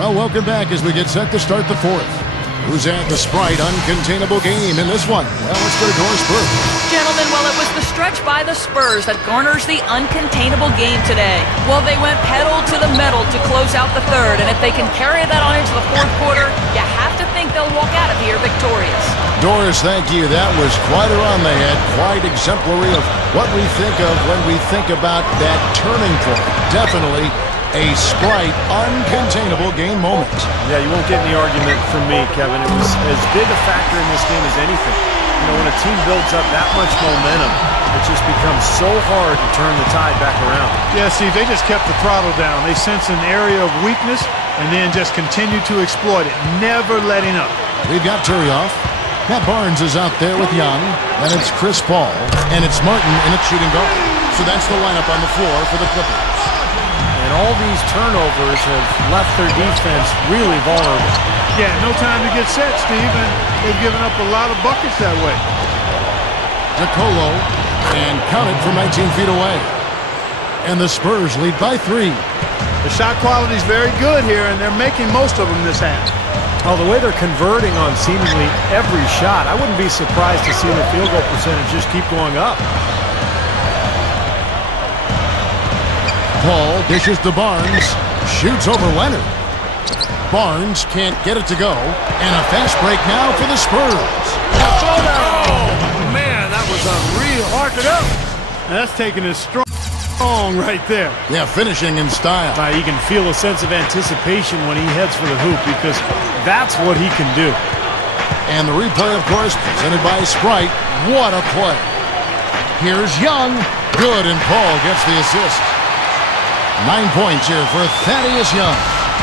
Well, welcome back as we get set to start the fourth. Who's at the Sprite uncontainable game in this one? Well, let's go to Doris Burke. Gentlemen, well, it was the stretch by the Spurs that garners the uncontainable game today. Well, they went pedal to the metal to close out the third, and if they can carry that on into the fourth quarter, you have to think they'll walk out of here victorious. Doris, thank you. That was quite a run they had, quite exemplary of what we think of when we think about that turning point. Definitely a Sprite uncontainable game moment. Yeah, you won't get any argument from me, Kevin. It was as big a factor in this game as anything. You know, when a team builds up that much momentum, it just becomes so hard to turn the tide back around. Yeah, Steve, they just kept the throttle down. They sensed an area of weakness and then just continued to exploit it, never letting up. We've got Turioff. Matt Barnes is out there with Young. And it's Chris Paul. And it's Martin in at shooting guard. So that's the lineup on the floor for the Clippers. And all these turnovers have left their defense really vulnerable. Yeah, no time to get set, Steve, and they've given up a lot of buckets that way. DeColo, and count it from 19 feet away. And the Spurs lead by 3. The shot quality is very good here, and they're making most of them this half. Oh, the way they're converting on seemingly every shot, I wouldn't be surprised to see the field goal percentage just keep going up. Paul dishes to Barnes, shoots over Leonard. Barnes can't get it to go, and a fast break now for the Spurs. Oh, man, that was unreal. Mark it up. That's taking it strong right there. Yeah, finishing in style. You can feel a sense of anticipation when he heads for the hoop because that's what he can do. And the replay, of course, presented by Sprite. What a play. Here's Young. Good, and Paul gets the assist. 9 points here for Thaddeus Young.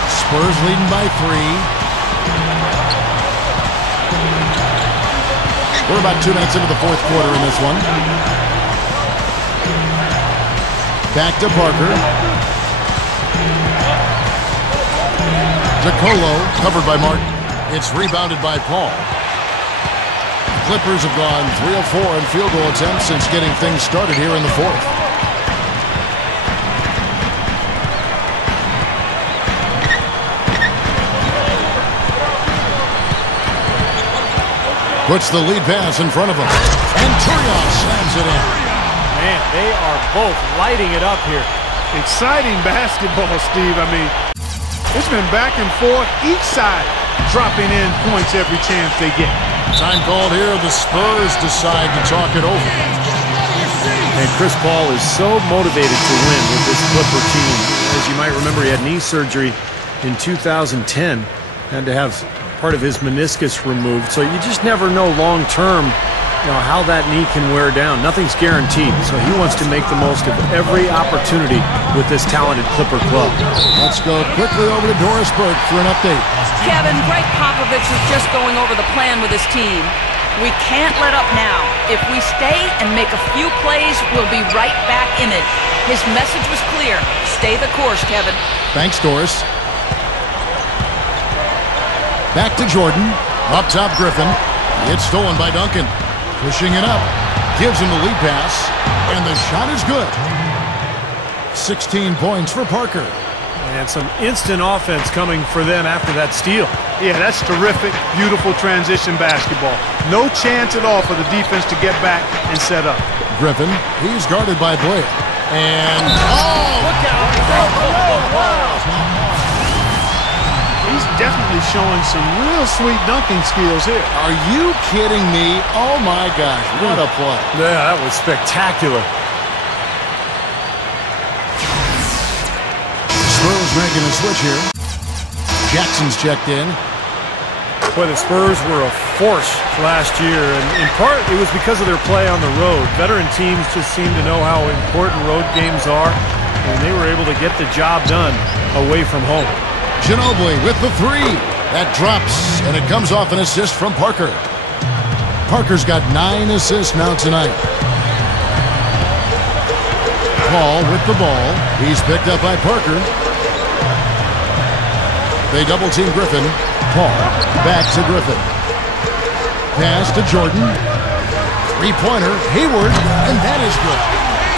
Spurs leading by 3. We're about 2 minutes into the fourth quarter in this one. Back to Parker. DeColo, covered by Martin. It's rebounded by Paul. The Clippers have gone 3 of 4 in field goal attempts since getting things started here in the fourth. Puts the lead pass in front of him. And Turioff slams it in. Man, they are both lighting it up here. Exciting basketball, Steve. I mean, it's been back and forth, each side dropping in points every chance they get. Time called here. The Spurs decide to talk it over. And Chris Paul is so motivated to win with this Clipper team. As you might remember, he had knee surgery in 2010. Had to have part of his meniscus removed, so you just never know long term, how that knee can wear down. Nothing's guaranteed, so he wants to make the most of every opportunity with this talented Clipper club. Let's go quickly over to Doris Burke for an update. Kevin, Greg Popovich was just going over the plan with his team. We can't let up now. If we stay and make a few plays, we'll be right back in it. His message was clear. Stay the course, Kevin. Thanks, Doris. Back to Jordan. Up top, Griffin. It's stolen by Duncan. Pushing it up. Gives him the lead pass. And the shot is good. 16 points for Parker. And some instant offense coming for them after that steal. Yeah, that's terrific, beautiful transition basketball. No chance at all for the defense to get back and set up. Griffin, he's guarded by Blair. And, look out. Wow. He's definitely showing some real sweet dunking skills here. Are you kidding me? Oh, my gosh. What a play. Yeah, that was spectacular. Spurs making a switch here. Jackson's checked in. Boy, the Spurs were a force last year, and in part it was because of their play on the road. Veteran teams just seem to know how important road games are, and they were able to get the job done away from home. Ginobili with the 3. That drops, and it comes off an assist from Parker. Parker's got 9 assists now tonight. Paul with the ball. He's picked up by Parker. They double-team Griffin. Paul back to Griffin. Pass to Jordan. Three-pointer. Hayward, and that is good.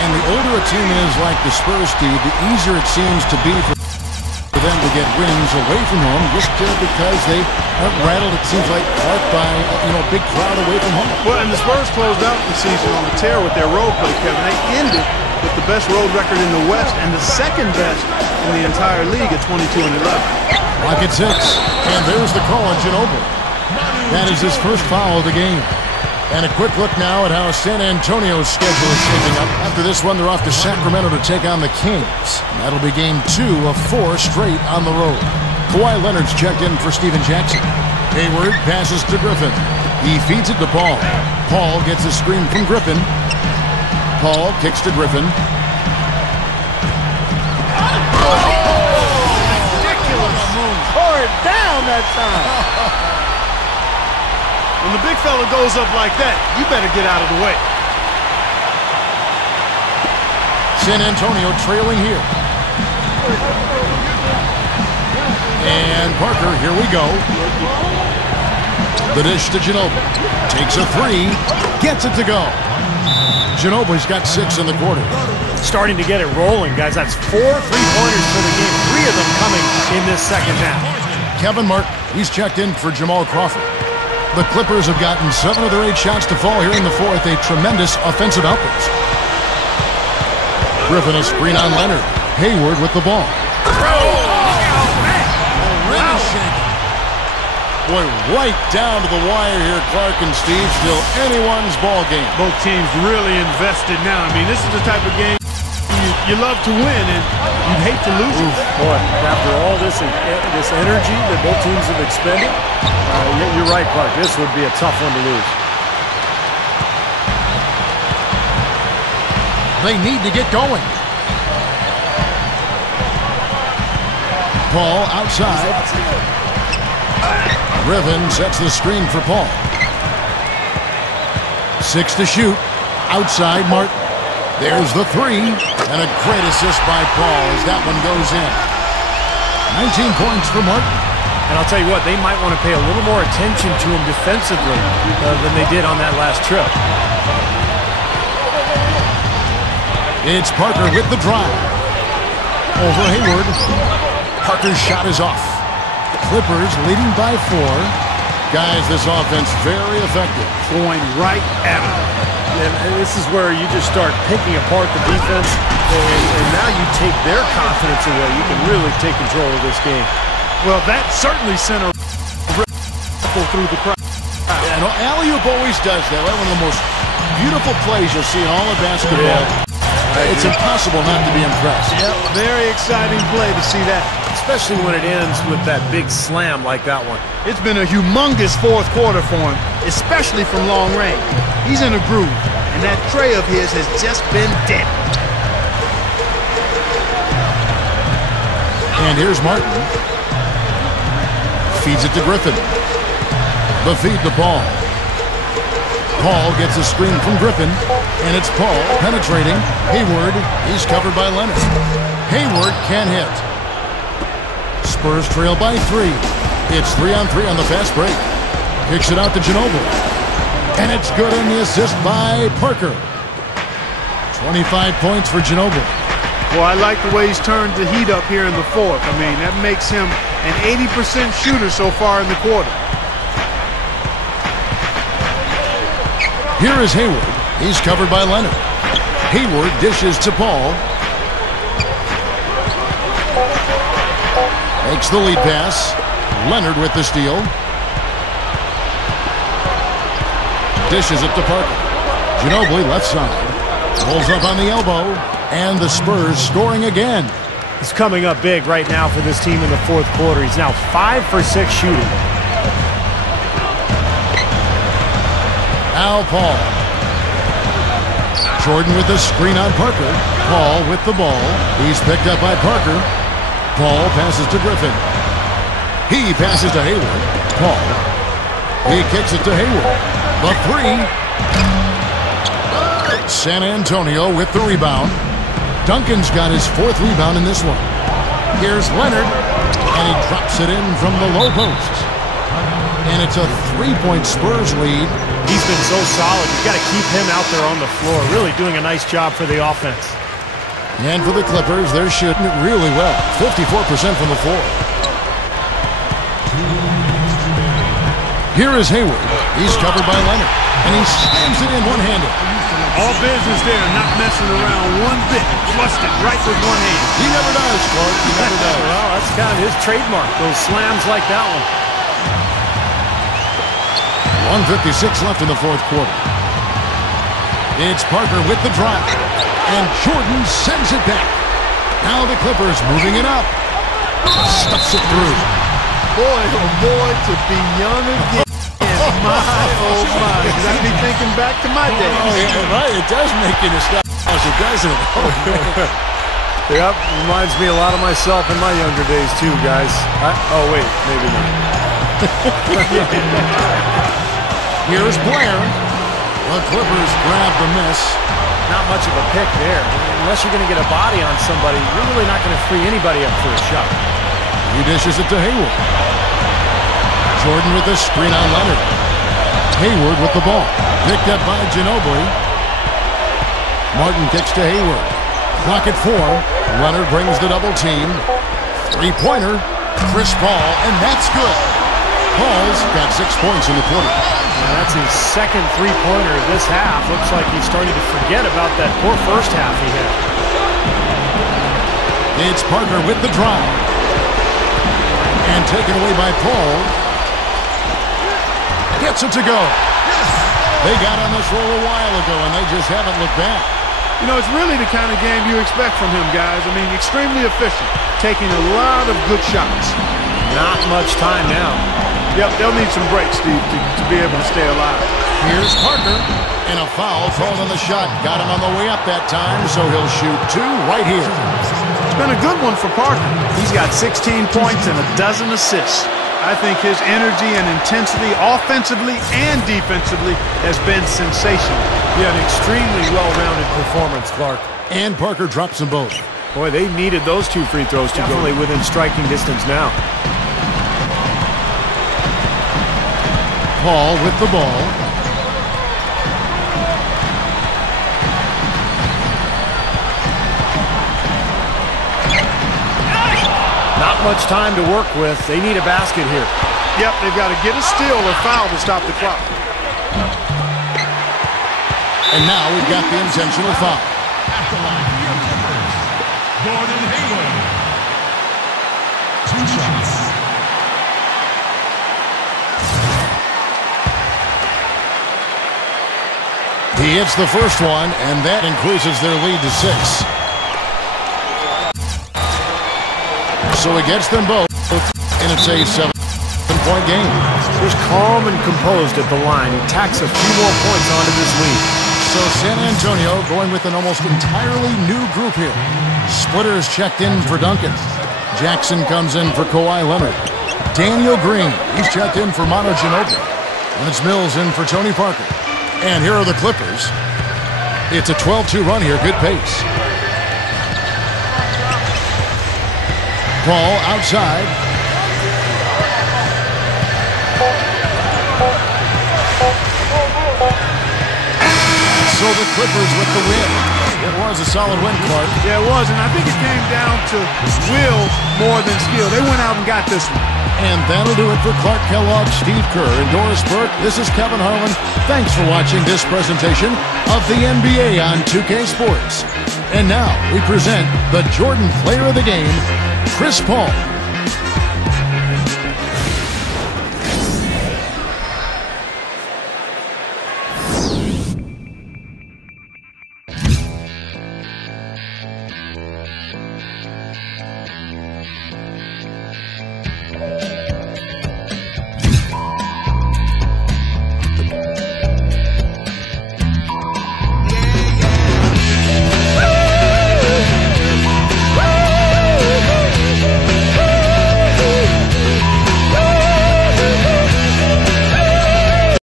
And the older a team is like the Spurs, Steve, the easier it seems to be for for them to get wins away from home just because they aren't rattled, it seems like, by a big crowd away from home. Well, and the Spurs closed out the season on a tear with their road play, Kevin. They ended with the best road record in the West and the second best in the entire league at 22-11. Clock at 6, and there's the call on Ginobili. That is his first foul of the game. And a quick look now at how San Antonio's schedule is shaping up. After this one, they're off to Sacramento to take on the Kings. That'll be game 2 of 4 straight on the road. Kawhi Leonard's checked in for Steven Jackson. Hayward passes to Griffin. He feeds it to Paul. Paul gets a screen from Griffin. Paul kicks to Griffin. Ridiculous. Tore it down that time. When the big fella goes up like that, you better get out of the way. San Antonio trailing here. And Parker, here we go. The dish to Ginobili. Takes a 3. Gets it to go. Ginobili's got 6 in the quarter. Starting to get it rolling, guys. That's 4 3-pointers for the game. 3 of them coming in this second half. Kevin Martin, he's checked in for Jamal Crawford. The Clippers have gotten 7 of their 8 shots to fall here in the fourth. A tremendous offensive outburst. Griffin a screen on Leonard. Hayward with the ball. Boy, right down to the wire here, Clark and Steve. Still anyone's ball game. Both teams really invested now. I mean, this is the type of game you love to win, and you'd hate to lose it. Boy, after all this energy that both teams have expended, you're right, Clark. This would be a tough one to lose. They need to get going. Paul outside. Griffin sets the screen for Paul. 6 to shoot. Outside Martin. There's the 3. And a great assist by Paul as that one goes in. 19 points for Martin. And I'll tell you what, they might want to pay a little more attention to him defensively than they did on that last trip. It's Parker with the drive. Over Hayward. Parker's shot is off. Clippers leading by 4. Guys, this offense very effective. Going right at him. And this is where you just start picking apart the defense, and now you take their confidence away. You can really take control of this game. Well, that certainly sent a ripple through the crowd. Yeah, alley-oop always does that. Right? One of the most beautiful plays you'll see in all of basketball. Yeah. It's impossible not to be impressed. Yep, very exciting play to see that. Especially when it ends with that big slam like that one. It's been a humongous fourth quarter for him, especially from long range. He's in a groove, and that tray of his has just been dead. And here's Martin. Feeds it to Griffin. The feed to Paul. Paul gets a screen from Griffin, and it's Paul penetrating. Hayward, he's covered by Leonard. Hayward can't hit. Spurs trail by 3. It's 3-on-3 on the fast break. Kicks it out to Ginobili. And it's good in the assist by Parker. 25 points for Ginobili. Well, I like the way he's turned the heat up here in the fourth. I mean, that makes him an 80% shooter so far in the quarter. Here is Hayward. He's covered by Leonard. Hayward dishes to Paul. Makes the lead pass. Leonard with the steal. Dishes it to Parker. Ginobili left side. Pulls up on the elbow. And the Spurs scoring again. He's coming up big right now for this team in the fourth quarter. He's now 5 for 6 shooting. Now Paul. Jordan with the screen on Parker. Paul with the ball. He's picked up by Parker. Paul passes to Griffin. He passes to Hayward. Paul. He kicks it to Hayward. The 3. San Antonio with the rebound. Duncan's got his 4th rebound in this one. Here's Leonard. And he drops it in from the low post. And it's a 3-point Spurs lead. He's been so solid. You've got to keep him out there on the floor. Really doing a nice job for the offense. And for the Clippers, they're shooting it really well. 54% from the floor. Here is Hayward. He's covered by Leonard. And he slams it in one-handed. All business there, not messing around one bit. Flushed it right with one hand. He never does, Clark. He never does. Well, that's kind of his trademark, those slams like that one. 1:56 left in the fourth quarter. It's Parker with the drive. And Jordan sends it back. Now the Clippers moving it up. Stuffs it through. Boy, oh boy, to be young again. My, oh my. Got me thinking back to my days. Oh, yeah, right. It does make you nostalgic, doesn't it? Oh, man. Yep, reminds me a lot of myself in my younger days too, guys. Oh, wait, maybe not. Here's Blair. The Clippers grab the miss. Not much of a pick there. Unless you're going to get a body on somebody, you're really not going to free anybody up for a shot. He dishes it to Hayward. Jordan with the screen on Leonard. Hayward with the ball. Picked up by Ginobili. Martin kicks to Hayward. Clock at 4. Leonard brings the double team. Three-pointer. Chris Paul, and that's good. Paul's got 6 points in the quarter. Now that's his second three-pointer this half. Looks like he's starting to forget about that poor first half he had. It's Parker with the drive. And taken away by Paul. Gets it to go. They got on this roll a while ago, and they just haven't looked back. You know, it's really the kind of game you expect from him, guys. I mean, extremely efficient, taking a lot of good shots. Not much time now. Yep, they'll need some breaks, Steve, to be able to stay alive. Here's Parker, and a foul called on the shot. Got him on the way up that time, so he'll shoot 2 right here. It's been a good one for Parker. He's got 16 points and a dozen assists. I think his energy and intensity offensively and defensively has been sensational. Yeah, an extremely well-rounded performance, Clark. And Parker drops them both. Boy, they needed those 2 free throws to go within striking distance now. Paul with the ball. Not much time to work with. They need a basket here. Yep, they've got to get a steal or foul to stop the clock. And now we've got the intentional foul. At the line, Gordon Hayward. 2 shots. He hits the first one, and that increases their lead to 6. So he gets them both, and it's a 7-point game. Just calm and composed at the line. He tacks a few more points onto this lead. So San Antonio going with an almost entirely new group here. Splitters checked in for Duncan. Jackson comes in for Kawhi Leonard. Daniel Green, he's checked in for Manu Ginobili. And it's Mills in for Tony Parker. And here are the Clippers. It's a 12-2 run here, good pace. Paul outside. So the Clippers with the win. It was a solid win, Clark. Yeah, it was, and I think it came down to will more than skill. They went out and got this one. And that'll do it for Clark Kellogg, Steve Kerr, and Doris Burke. This is Kevin Harlan. Thanks for watching this presentation of the NBA on 2K Sports. And now we present the Jordan Player of the Game, Chris Paul.